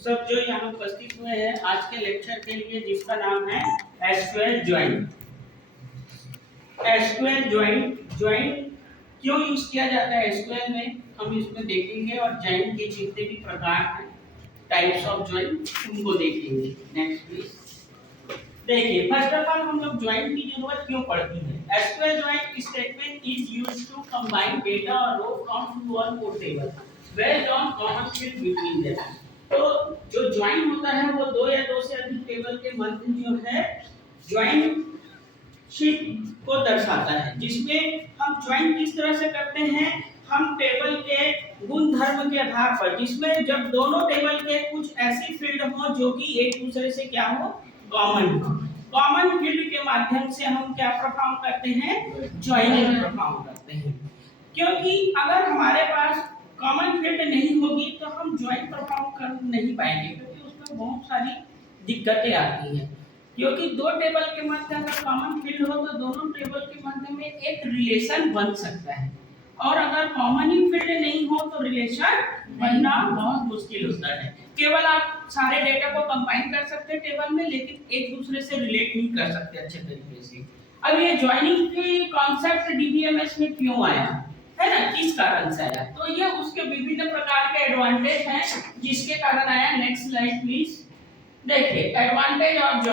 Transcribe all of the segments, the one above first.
सब जो यहाँ उपस्थित हुए हैं आज के लेक्चर के लिए, जिसका नाम है एसक्यूएल ज्वाइन। एसक्यूएल ज्वाइन क्यों यूज किया जाता है एसक्यूएल में, हम इसमें देखेंगे और ज्वाइन के जितने भी प्रकार हैं, टाइप्स ऑफ ज्वाइन, उनको देखेंगे। Next please. देखिए, फर्स्ट ऑफ ऑल हम लोग ज्वाइन की जरूरत क्यों पड़ती है। SQL join statement is used to combine data or row from two or more table based on common field between them. तो जो ज्वाइन होता है वो दो या दो से अधिक टेबल के मध्य जो है ज्वाइन शीट को दर्शाता है, जिसमें हम ज्वाइन किस तरह से करते हैं, हम टेबल के गुण धर्म के आधार पर, जिसमें जब दोनों टेबल के कुछ ऐसी फील्ड हो जो कि एक दूसरे से क्या हो, कॉमन हो। कॉमन फील्ड के माध्यम से हम क्या परफॉर्म करते हैं, ज्वाइनिंग परफॉर्म करते हैं। क्योंकि अगर हमारे पास कॉमन फील्ड नहीं होगी तो हम ज्वाइन परफॉर्म कर नहीं पाएंगे, क्योंकि उसमें बहुत सारी दिक्कतें आती हैं। क्योंकि दो टेबल के मध्य अगर कॉमन फील्ड हो तो दोनों टेबल के मध्य में एक रिलेशन बन सकता है, और अगर कॉमन ही फील्ड नहीं हो तो रिलेशन बनना बहुत मुश्किल होता है। केवल आप सारे डेटा को कंबाइन कर सकते हैं टेबल में, लेकिन एक दूसरे से रिलेट नहीं कर सकते अच्छे तरीके से। अब ये ज्वाइनिंग की कॉन्सेप्ट डीबीएमएस में क्यों आया है ना, किस कारण से आया, तो ये उसके विभिन्न प्रकार के एडवांटेज हैं जिसके कारण आया। Next slide please. देखिए, advantage of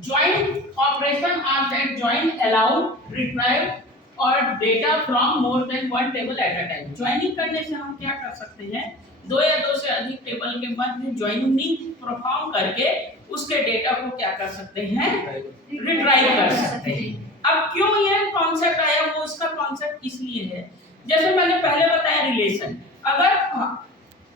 join operation are that join allow retrieve और data from more than one table at a time. Joining करने से हम क्या कर सकते हैं, दो या दो से अधिक टेबल के मध्य ज्वाइनिंग परफॉर्म करके उसके डेटा को क्या कर सकते हैं, रिट्राइव कर सकते हैं। अब क्यों ये कॉन्सेप्ट आया, वो इसका कॉन्सेप्ट इसलिए है, जैसे मैंने पहले बताया रिलेशन, अगर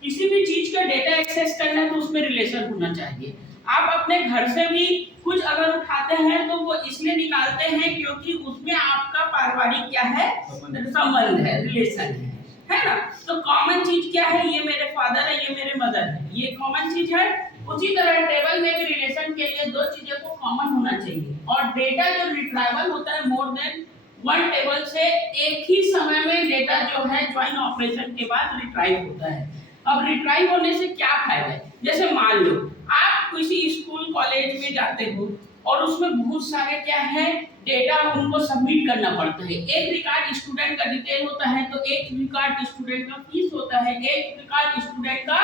किसी भी चीज का डेटा एक्सेस करना है तो उसमें रिलेशन होना चाहिए। आप अपने घर से भी कुछ अगर उठाते हैं तो वो इसलिए निकालते हैं क्योंकि उसमें आपका पारिवारिक क्या है, संबंध है, रिलेशन है ना। तो कॉमन चीज क्या है, ये मेरे फादर है, ये मेरे मदर है, ये कॉमन चीज है। उसी तरह टेबल में भी रिलेशन के लिए दो चीजों को कॉमन होना चाहिए, और डेटा जो रिट्राइवल होता है मोर देन वन टेबल से एक ही समय में डेटा जो है ज्वाइन ऑपरेशन के बाद रिट्राइव होता है। अब रिट्राइव होने से क्या फायदा है, जैसे मान लो आप किसी स्कूल कॉलेज में जाते हो और उसमें बहुत सारे क्या है डेटा उनको सबमिट करना पड़ता है। एक रिकॉर्ड स्टूडेंट का डिटेल होता है, तो एक रिकॉर्ड स्टूडेंट का फीस होता है, एक रिकॉर्ड स्टूडेंट का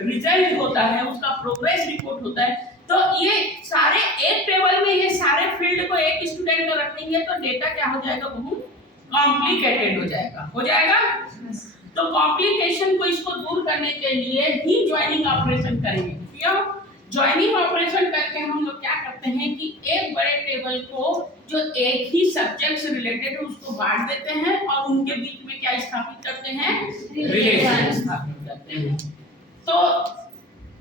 रिजल्ट होता है, उसका प्रोग्रेस रिपोर्ट होता है। तो ये सारे एक टेबल में ये सारे फील्ड को एक स्टूडेंट का रखेंगे तो डेटा क्या हो जाएगा, बहुत कॉम्प्लिकेटेड हो जाएगा। तो कॉम्प्लिकेशन को इसको दूर करने के लिए ही ज्वाइनिंग ऑपरेशन करेंगे। क्यों ज्वाइनिंग ऑपरेशन करके हम लोग क्या करते हैं कि एक बड़े टेबल को जो एक ही सब्जेक्ट से रिलेटेड है उसको बांट देते हैं और उनके बीच में क्या स्थापित करते हैं, रिलेशन स्थापित करते हैं। तो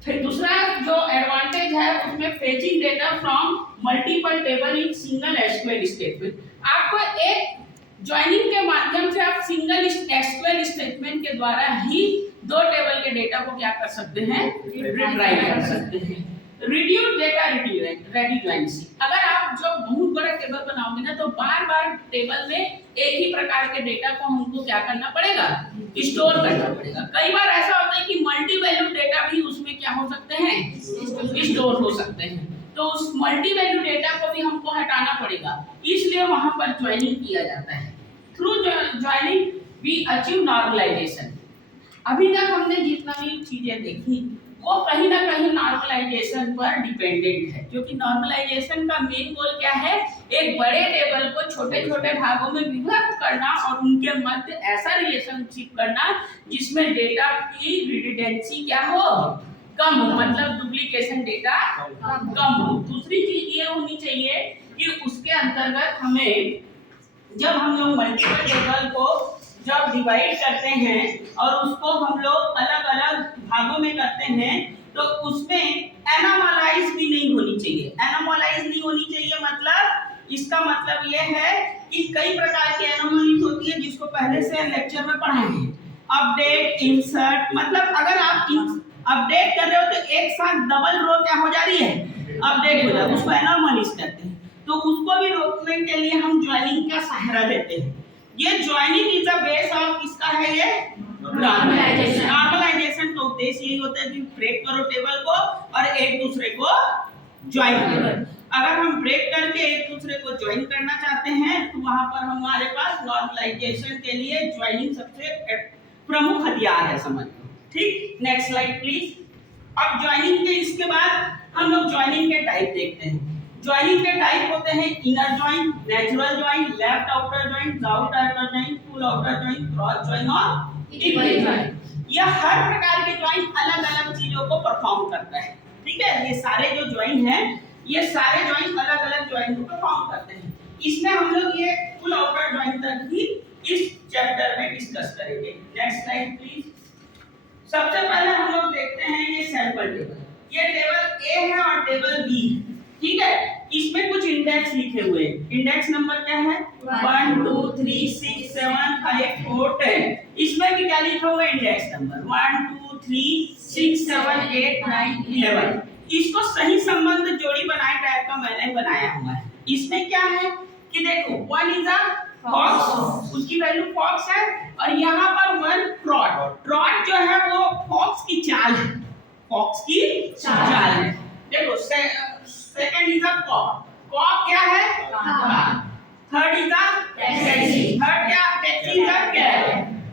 फिर दूसरा जो एडवांटेज है उसमें fetching data from multiple table in single SQL statement. आपको एक ज्वाइनिंग के माध्यम से आप सिंगल एसक्यूएल स्टेटमेंट के द्वारा ही दो टेबल के डेटा को क्या कर सकते हैं, रिट्राइव कर सकते हैं। रिड्यूस डेटा रिडंडेंसी, अगर आप जब बहुत बड़ा टेबल बनाओगे ना तो बार-बार टेबल में एक ही प्रकार के डेटा को हमको क्या करना पड़ेगा, स्टोर करना पड़ेगा। कई बार ऐसा होता है कि मल्टी वैल्यू डेटा भी उसमें क्या हो सकते हैं, स्टोर हो सकते हैं, तो उस मल्टी वैल्यू डेटा को भी हमको हटाना पड़ेगा, इसलिए वहां पर ज्वाइनिंग किया जाता है। Through joining we achieve normalization. अभी तक हमने जितना भी चीजें देखी वो कहीं ना कहीं नॉर्मलाइजेशन पर डिपेंडेंट है, क्योंकि नॉर्मलाइजेशन का मेन गोल क्या है, एक बड़े टेबल को छोटे छोटे भागों में विभक्त करना और उनके मध्य ऐसा रिलेशनशिप करना जिसमें डेटा की रिडंडेंसी क्या हो, कम हो, मतलब डुप्लीकेशन डेटा कम हो। दूसरी चीज ये होनी चाहिए कि उसके अंतर्गत हमें जब हम लोग मल्टीपल टेबल को जब डिवाइड करते हैं और उसको हम लोग अलग अलग भागों में करते हैं तो उसमें एनोमलाइज भी नहीं होनी चाहिए। एनोमलाइज नहीं होनी चाहिए मतलब इसका मतलब ये है कि कई प्रकार की एनोमलीज होती है जिसको पहले से लेक्चर में पढ़ाए हैं। अपडेट, इंसर्ट, मतलब अगर आप अपडेट कर रहे हो तो एक साथ डबल रो क्या हो जा रही है, अपडेट हो जा रही है, उसको एनोमलीज कहते हैं। तो उसको भी रोकने के लिए हम ज्वाइनिंग का सहारा लेते हैं। ये joining is the base of किसका है, ये नॉर्मलाइजेशन का उद्देश्य यही होता है कि ब्रेक करो टेबल को और एक दूसरे को ज्वाइन करो। अगर हम ब्रेक करके एक दूसरे को ज्वाइन करना चाहते हैं तो वहां पर हमारे पास नॉर्मलाइजेशन के लिए ज्वाइनिंग सबसे प्रमुख हथियार है, समझ लो। ठीक, नेक्स्ट स्लाइड प्लीज। अब ज्वाइनिंग के इसके बाद हम लोग ज्वाइनिंग के टाइप देखते हैं। ज्वाइनिंग के टाइप होते हैं inner join, natural join, left outer join, right outer join, full outer join, cross join और इक्वल ज्वाइन। यह हर प्रकार के ज्वाइन अलग-अलग चीजों को परफॉर्म करता है। ठीक है, ये सारे जो ज्वाइन हैं, ये सारे ज्वाइन अलग-अलग ज्वाइन को परफॉर्म करते हैं। इसमें हम लोग ये फुल आउटर ज्वाइन तक ही इस चैप्टर में डिस्कस करेंगे। Next slide please. सबसे पहले हम लोग देखते हैं ये सैंपल टेबल। ये टेबल ए है और टेबल बी है। ठीक है, इसमें कुछ इंडेक्स लिखे हुए हैं। इंडेक्स नंबर क्या है? 1 2 3 6 7 5 4 10। इसमें भी क्या लिखा हुआ है? Index number 1 2 3 6 7 8 9 11। इसको सही संबंध जोड़ी बनाए टाइप का मैंने बनाया हुआ है। इसमें क्या है कि देखो 1 इज अ फॉक्स, उसकी वैल्यू फॉक्स है, और यहाँ पर 1 ट्रॉट। ट्रॉट जो है वो फॉक्स की चाल है, फॉक्स की चाल है। देखो second is a cock. Cock क्या है? Third is a taxi. Third क्या? टैक्सी इज अ कैब,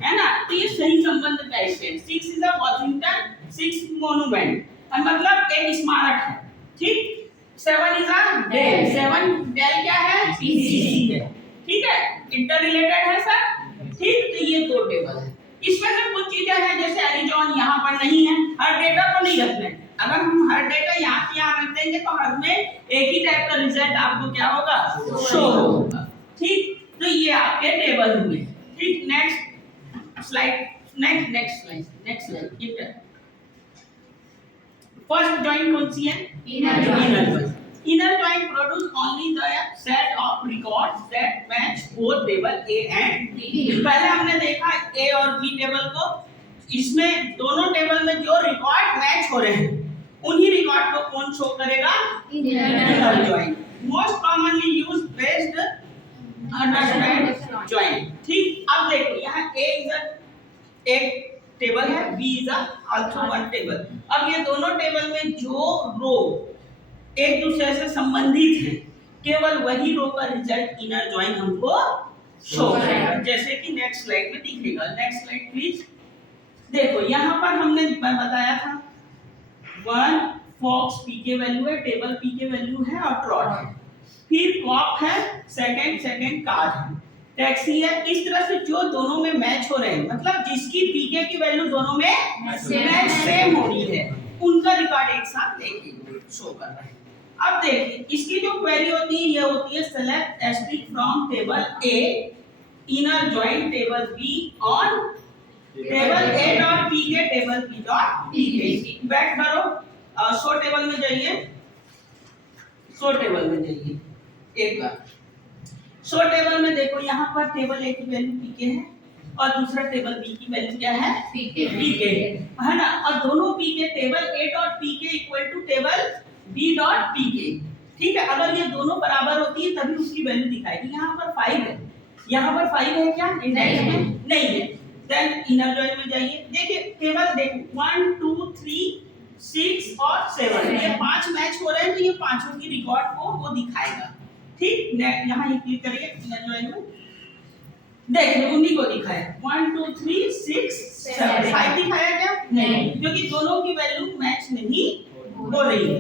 है ना? तो ये सही संबंध टाइप है। 6 इज अ वॉशिंगटन, 6 मोन्यूमेंट, मतलब एक स्मारक है। ठीक, 7 इज अ डेल। 7 डेल क्या है? पीसीसी है। ठीक है, इंटर रिलेटेड है सर। ठीक, तो ये दो टेबल है। इसमें से कुछ चीजें हैं जैसे एरिजॉन यहाँ पर नहीं है, हर डेटा को नहीं रखना है। अगर हम हर डेटा यहाँ से यहाँ रख देंगे तो हर में एक ही टाइप का रिजल्ट आपको क्या होगा? शो होगा। ठीक, तो ये आपके टेबल हुए। ठीक, next slide. Next slide. First join कौन सी है? Inner join. Inner join produce only the set of records that match both table A and B. पहले हमने देखा A और B टेबल को, इसमें दोनों टेबल में जो रिकॉर्ड मैच हो रहे हैं उन्हीं रिकॉर्ड को कौन शो करेगा? Inner join. Most commonly used based understand join. ठीक, अब देखो यहाँ A इज एक टेबल है, B is also one table. अब ये दोनों टेबल में जो रो एक दूसरे से संबंधित है, केवल वही रो का रिजल्ट इनर ज्वाइन हमको शो करेगा, जैसे कि नेक्स्ट स्लाइड में दिखेगा। Next slide please. देखो यहाँ पर हमने बताया था 1 फॉक्स पी के वैल्यू है, टेबल पी के वैल्यू है और ट्रॉट है, फिर कॉक है, सेकंड कार है, टैक्सी है। इस तरह से जो दोनों में मैच हो रहे हैं, मतलब जिसकी पीके की वैल्यू दोनों में मैच सेम हो रही है, उनका रिकॉर्ड एक साथ लेके शो कर रहा है। अब देखिए इसकी जो क्वेरी होती है ये होती है select asterisk from table A inner join table B on table A dot P K table B dot P K. Back करो, शो टेबल में जाइए, शो टेबल में जाइए एक बार। शो टेबल में देखो यहाँ पर टेबल ए की वैल्यू पी के है और दूसरा टेबल बी की वैल्यू क्या है? पी के है ना। और दोनों P K table A dot P K equal to table B dot P K. ठीक है, अगर ये दोनों बराबर होती है तभी उसकी वैल्यू दिखाएगी। यहाँ पर 5 है, यहाँ पर 5 है क्या? इंडेक्स में नहीं है। देन इनर ज्वाइन में जाइए, देखिए टेबल देखो 1 2 3 6 और 7, ये 5 मैच हो रहे हैं, तो ये पांचों की रिकॉर्ड को वो दिखाएगा। ठीक, यहाँ ये क्लिक करिए इनर ज्वाइन में, देखिए उन्हीं को दिखाया 1 2 3 6 7। 5 दिखाया क्या? नहीं, क्योंकि दोनों की वैल्यू मैच नहीं हो रही है।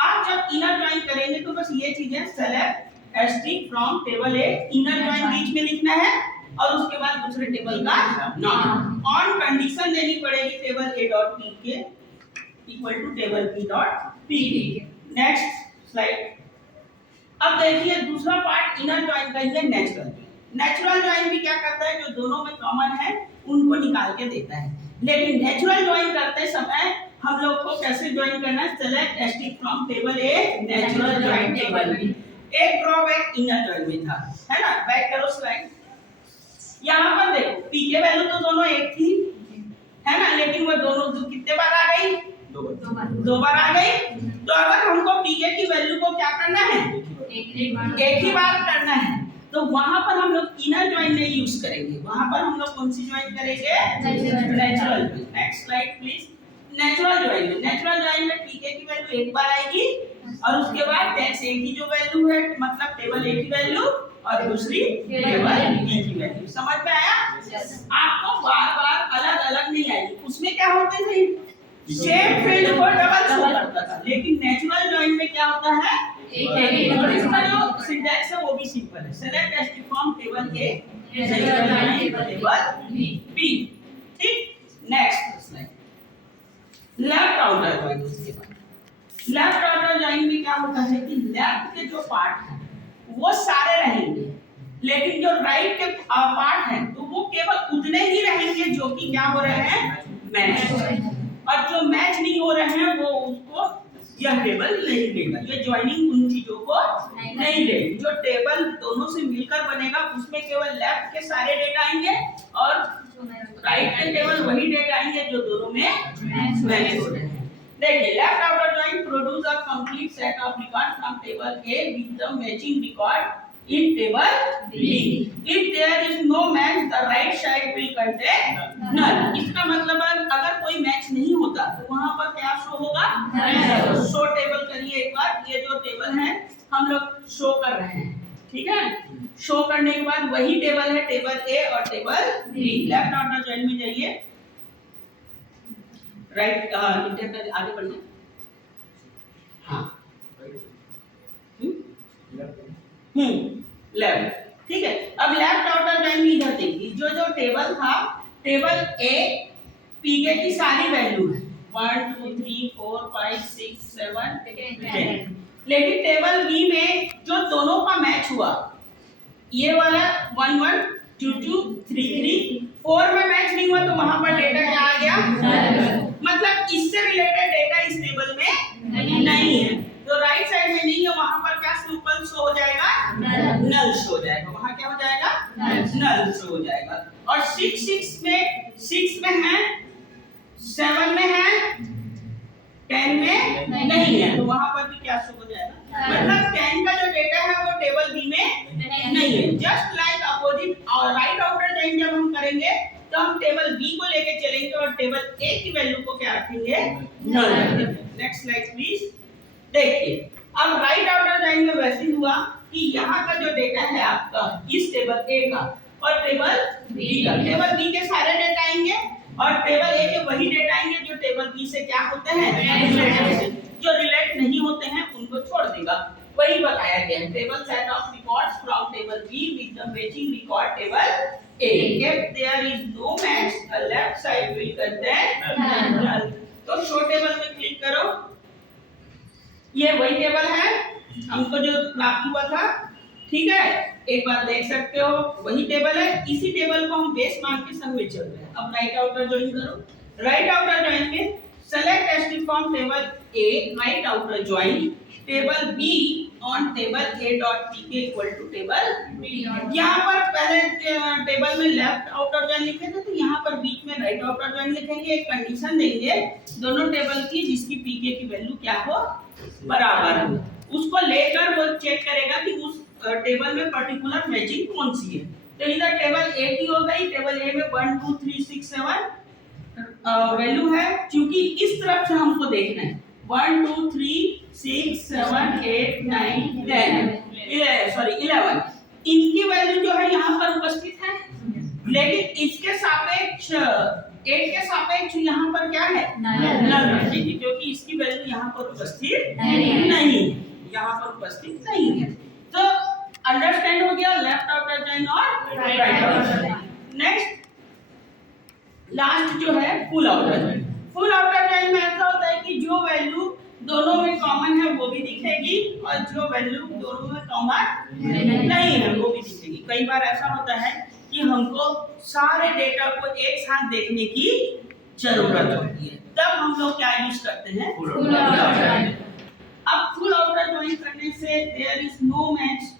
आप जब इनर ज्वाइन करेंगे तो बस ये चीजें select asterisk from table A, inner join बीच में लिखना है और उसके बाद दूसरे टेबल का नाम। ऑन कंडीशन देनी पड़ेगी table A dot P K equal to table B dot P K. Next slide. अब देखिए दूसरा पार्ट इनर ज्वाइन का है नेचुरल। नेचुरल ज्वाइन भी क्या करता है, जो दोनों में कॉमन है उनको निकाल के देता है। लेकिन नेचुरल ज्वाइन करते समय हम लोग को कैसे ज्वाइन करना है? Select asterisk from table A natural join table B. एक ड्रॉबैक इनर ज्वाइन में था, है ना। बैक करो स्लाइड। यहाँ पर देखो पी के वैल्यू तो दोनों एक थी, है ना, लेकिन वो दोनों कितने बार आ गई? दो बार आ गई। तो अगर हमको पी के की वैल्यू को क्या करना है? एक ही बार करना है, तो वहां पर हम लोग इनर ज्वाइन नहीं यूज करेंगे, वहां पर हम लोग कौन सी ज्वाइन करेंगे? Natural. Next slide please. Natural join में पीके की वैल्यू एक बार आएगी और उसके बाद टेक्स्ट ए की जो वैल्यू है मतलब टेबल ए की वैल्यू और दूसरी टेबल बी की वैल्यू। समझ में आया? आपको बार-बार अलग-अलग नहीं आएगी। उसमें क्या होते थे सेम फील्ड को डबल शो करता था, लेकिन नेचुरल ज्वाइन में क्या होता है और इसका जो सिंटैक्स है वो भी सिंपल है। Select S from table A table B. ठीक, next slide left outer join. उसके बाद लेफ्ट आउटर ज्वाइन में क्या होता है कि लेफ्ट के जो पार्ट हैं वो सारे रहेंगे, लेकिन जो राइट के पार्ट हैं तो वो केवल उतने ही रहेंगे जो कि क्या हो रहे हैं मैच, और जो मैच नहीं हो रहे हैं वो उसको यह टेबल नहीं देगा। ये ज्वाइनिंग उन चीजों को नहीं देगी। जो टेबल दोनों से मिलकर बनेगा उसमें केवल लेफ्ट के सारे डेटा आएंगे और राइट के केवल वही डेटा आएंगे जो दोनों में मैच हो रहे हैं। देखिए left outer join produce a complete set of record from table A with the matching record in table B. If there is no match, the right side will contain null. इसका मतलब अगर कोई match नहीं होता तो वहाँ पर क्या शो होगा? null. शो टेबल करिए एक बार। ये जो टेबल है हम लोग शो कर रहे हैं, ठीक है? शो करने के बाद वही टेबल है टेबल ए और table B. Left outer join में जाइए, राइट इंटर आगे बढ़िए। हाँ लेफ्ट, ठीक है। अब लेफ्ट आउटर ज्वाइन में इधर देखिए जो जो टेबल था, टेबल ए पीके की सारी वैल्यू है 1 2 3 4 5 6 7 10, लेकिन टेबल बी में जो दोनों का मैच हुआ ये वाला 1 1 2 2 3 3 4 में मैच नहीं हुआ तो वहां पर डेटा क्या आ गया? मतलब इससे रिलेटेड डेटा इस टेबल में नहीं है, तो राइट साइड में नहीं है, वहां पर क्या सिंपल शो हो जाएगा? नल शो हो जाएगा। वहां क्या हो जाएगा? नल शो हो जाएगा। और 6 में है, 7 में है, 10 में नहीं है, तो वहां पर भी क्या शो हो जाएगा? मतलब 10 का जो डेटा है वो टेबल बी में नहीं है। जस्ट लाइक अपोजिट और राइट आउटर ज्वाइन जब हम करेंगे तो हम टेबल बी को लेके चलेंगे और टेबल ए की वैल्यू को क्या रखेंगे? नल रखेंगे। Next slide please. देखिए अब राइट आउटर ज्वाइन में वैसे हुआ कि यहाँ का जो डेटा है आपका इस टेबल ए का और टेबल बी का, टेबल बी के सारे डेटा आएंगे और टेबल ए के वही डेटा आएंगे जो टेबल बी से क्या होते हैं, जो रिलेट नहीं होते हैं उनको छोड़ देगा। वही बताया गया है। Table set of records from table B with the matching record table A. If there is no match the left side will contain null. तो शो टेबल में क्लिक करो। ये वही टेबल है हमको जो प्राप्त हुआ था, ठीक है? एक बार देख सकते हो वही टेबल है। इसी टेबल को हम बेस मान के संग में चल रहे हैं। अब राइट आउटर ज्वाइन करो। राइट आउटर ज्वाइन में सेलेक्ट एसटी from table A right outer join table B on table A dot PK equal to table B. यहाँ पर पहले टेबल में लेफ्ट आउटर ज्वाइन लिखे थे तो यहाँ पर बीच में राइट आउटर ज्वाइन लिखेंगे। एक कंडीशन देंगे दोनों टेबल की जिसकी पीके की वैल्यू क्या हो, बराबर हो। उसको लेकर वो चेक करेगा कि उस टेबल में पर्टिकुलर मैचिंग कौन सी है। तो इधर टेबल ए की हो गई। टेबल ए में 1 2 3 6 7 वैल्यू है, क्योंकि इस तरफ से हमको देखना है 1 2 3 6 7 8 9 10 सॉरी 11। इनकी वैल्यू जो है यहाँ पर उपस्थित है, लेकिन इसके सापेक्ष 8 के सापेक्ष यहाँ पर क्या है? नल रखेंगे, क्योंकि इसकी वैल्यू यहाँ पर उपस्थित नहीं है, यहाँ पर उपस्थित नहीं है। तो अंडरस्टैंड हो गया लेफ्ट आउटर ज्वाइन और right outer join. Next last जो है full outer join. Full outer join में ऐसा होता है कि जो वैल्यू दोनों में कॉमन है वो भी दिखेगी और जो वैल्यू दोनों में कॉमन नहीं है वो भी दिखेगी। कई बार ऐसा होता है कि हमको सारे डेटा को एक साथ देखने की जरूरत होती है, तब हम लोग क्या यूज करते हैं? Full outer. अब फुल आउटर ज्वाइन करने से there is no match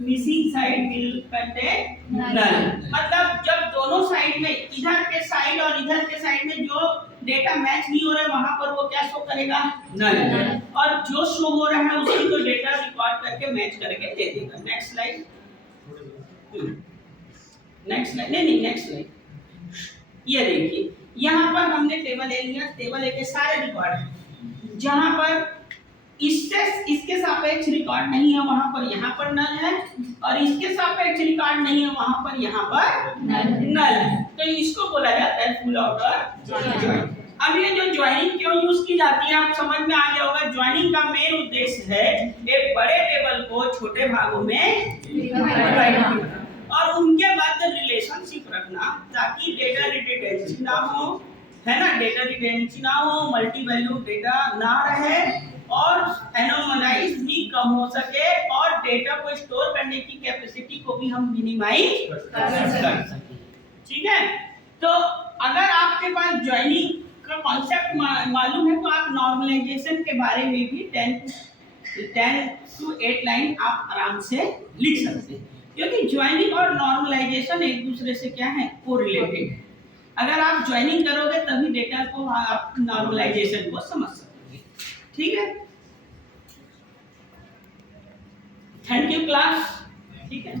missing side will contain null. मतलब जब दोनों साइड में इधर के साइड और इधर के साइड में जो डेटा मैच नहीं हो रहा है वहां पर वो क्या शो करेगा? नल। और जो शो हो रहा है उसकी तो डेटा रिकॉर्ड करके मैच करके दे देगा। Next slide. नेक्स्ट स्लाइड नहीं नेक्स्ट स्लाइड। ये देखिए यहाँ पर हमने टेबल ए लिया, टेबल ए के सारे रिकॉर्ड हैं। जहाँ पर इससे इसके सापेक्ष रिकॉर्ड नहीं है वहां पर यहाँ पर नल है, और इसके सापेक्ष रिकॉर्ड नहीं है वहां पर यहाँ पर नल है। तो इसको बोला जाता है फुल ऑर्डर ज्वाइन। अब ये जो ज्वाइनिंग क्यों यूज की जाती है आप समझ में आ गया होगा। ज्वाइनिंग का मेन उद्देश्य है एक बड़े टेबल को छोटे भागों में और उनके बाद रिलेशनशिप रखना, ताकि डेटा रिडंडेंसी ना हो, है ना, डेटा रिडंडेंसी ना हो, मल्टी वैल्यू डेटा ना रहे, और एनोमलाइज भी कम हो सके, और डेटा को स्टोर करने की कैपेसिटी को भी हम मिनिमाइज कर सके। ठीक है, तो अगर आपके पास ज्वाइनिंग का कॉन्सेप्ट मालूम है तो आप नॉर्मलाइजेशन के बारे में भी 10 to 8 लाइन आप आराम से लिख सकते हैं, क्योंकि ज्वाइनिंग और नॉर्मलाइजेशन एक दूसरे से क्या है, कोरिलेटेड है। अगर आप ज्वाइनिंग करोगे तभी डेटा को आप नॉर्मलाइजेशन को समझ सकते हैं। ठीक है, थैंक यू क्लास। ठीक है।